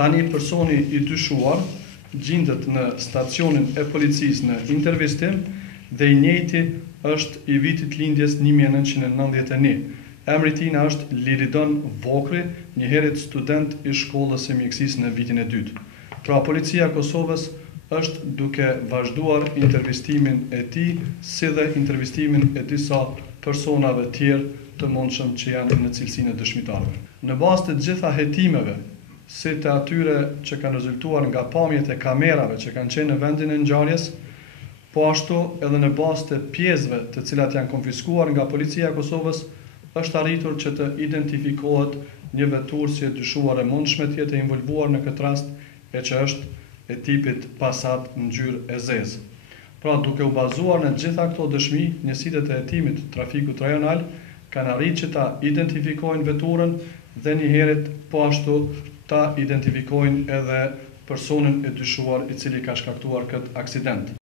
Tani personi I dyshuar gjendet në stacionin e policisë në intervistim dhe I njëjti është I vitit lindjes 1991. Emri I tij është Liridon Vokri, njëherët student I shkollës së mjekësisë në vitin e dytë. Pra policia e Kosovës është duke vazhduar intervistimin e tij, si dhe intervistimin e disa personave tjerë të mundshëm që janë në cilësinë e dëshmitarëve. Në bazë të gjitha hetimeve, si të atyre që kanë rezultuar nga pamjet e kamerave që kanë qenë në vendin e ngjarjes, po ashtu edhe në bazë të pjesëve të cilat janë konfiskuar nga policia e Kosovës, është arritur që të identifikohet një veturësi e dyshuar e mundshme të jetë involvuar në këtë rast e që është e tipit Passat ngjyrë e zezë. Pra, duke u bazuar në gjitha këto dëshmi, njësitë e hetimit të trafikut rajonal kanë arritur që ta identifikojnë veturën dhe njëherët po ashtu ta identifikojnë edhe personin e dyshuar I cili ka shkaktuar këtë aksident.